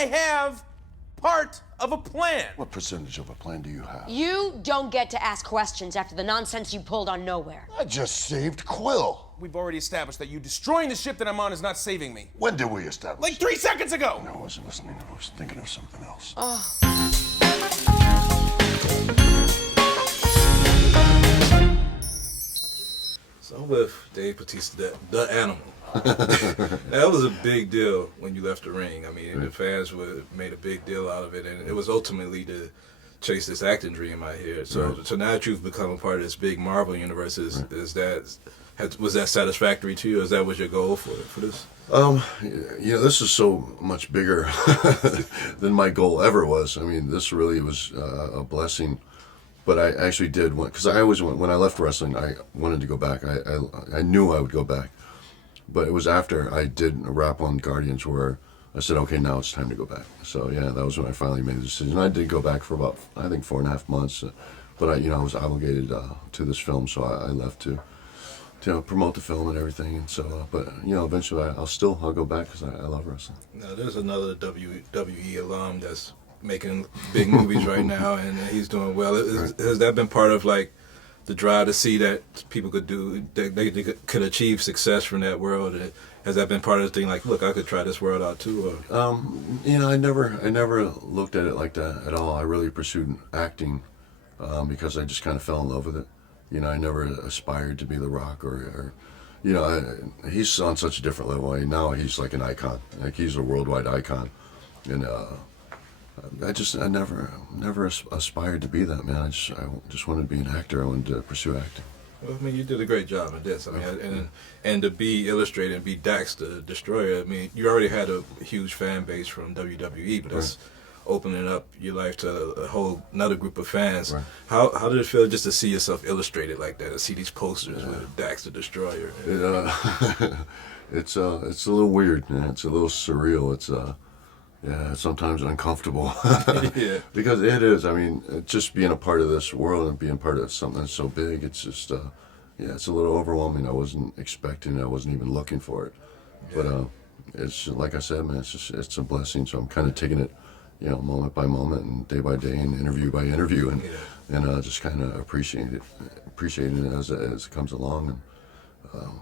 I have part of a plan. What percentage of a plan do you have? You don't get to ask questions after the nonsense you pulled on Nowhere. I just saved Quill. We've already established that you destroying the ship that I'm on is not saving me. When did we establish? Like 3 seconds ago! No, I wasn't listening. I was thinking of something else. So I'm with DaveBautista, the animal. That was a big deal when you left the ring. I mean, the fans made a big deal out of it, and it was ultimately to chase this acting dream I hear. So, so now that you've become a part of this big Marvel universe, was that satisfactory to you? Is that was your goal for this? You know, this is so much bigger than my goal ever was. I mean, this really was a blessing. But I actually did want, because I always, when I left wrestling, I wanted to go back. I knew I would go back. But it was after I did a rap on Guardians where I said, okay, now it's time to go back. So yeah, that was when I finally made the decision. I did go back for about, I think, 4.5 months. But I was obligated to this film, so I left to promote the film and everything. And so, but eventually I'll go back because I love wrestling. Now there's another WWE alum that's making big movies right now, and he's doing well. Has that been part of like the drive to see that people could do, they could achieve success from that world? Has that been part of the thing? Like, look, I could try this world out too. Or? I never looked at it like that at all. I really pursued acting because I just kind of fell in love with it. I never aspired to be The Rock or he's on such a different level. Now he's like an icon. Like he's a worldwide icon, and I never aspired to be that, man. I just wanted to be an actor. I wanted to pursue acting. Well, I mean, you did a great job at this. I mean, and to be illustrated and be Dax the Destroyer. I mean, you already had a huge fan base from WWE, but that's opening up your life to a whole another group of fans. Right. How did it feel just to see yourself illustrated like that? To see these posters with Dax the Destroyer. It's a little weird, man. It's a little surreal. It's sometimes uncomfortable. Yeah. Because it is. I mean, just being a part of this world and being part of something that's so big, it's just, it's a little overwhelming. I wasn't expecting it. I wasn't even looking for it. Yeah. But it's like I said, man, it's a blessing. So I'm kind of taking it, moment by moment and day by day and interview by interview and just kind of appreciating it as it comes along. And,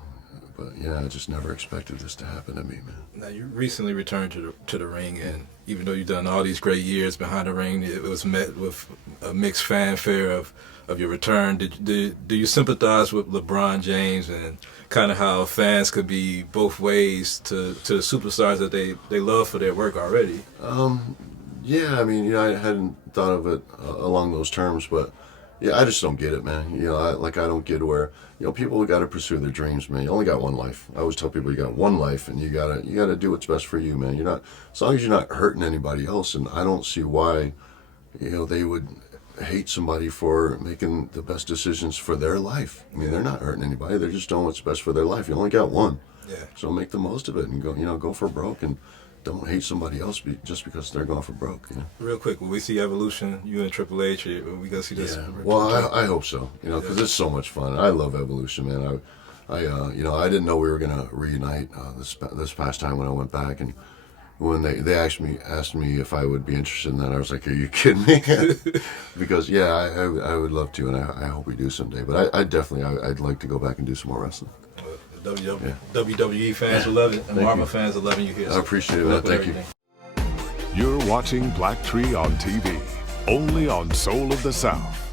but yeah, I just never expected this to happen to me, man. Now you recently returned to the ring, and even though you've done all these great years behind the ring, it was met with a mixed fanfare of your return. Do you sympathize with LeBron James and kind of how fans could be both ways to the superstars that they love for their work already? Yeah, I mean, I hadn't thought of it along those terms, but yeah, I just don't get it, man. I don't get where people got to pursue their dreams, man. You only got one life. I always tell people you got one life, and you gotta do what's best for you, man. You're not, as long as you're not hurting anybody else, and I don't see why, they would hate somebody for making the best decisions for their life. I mean, they're not hurting anybody. They're just doing what's best for their life. You only got one. Yeah. So make the most of it and go for broke and don't hate somebody else just because they're going for broke. Real quick, will we see Evolution, you and Triple H, or are we gonna see this? Yeah. Well, I hope so. Because it's so much fun. I love Evolution, man. I didn't know we were gonna reunite this past time when I went back, and when they asked me if I would be interested in that, I was like, "Are you kidding me?" Because I would love to, and I hope we do someday. But I'd like to go back and do some more wrestling. WWE fans will love it, and Marvel fans are loving you here. I appreciate it, man. Thank you. You're watching Black Tree on TV, only on Soul of the South.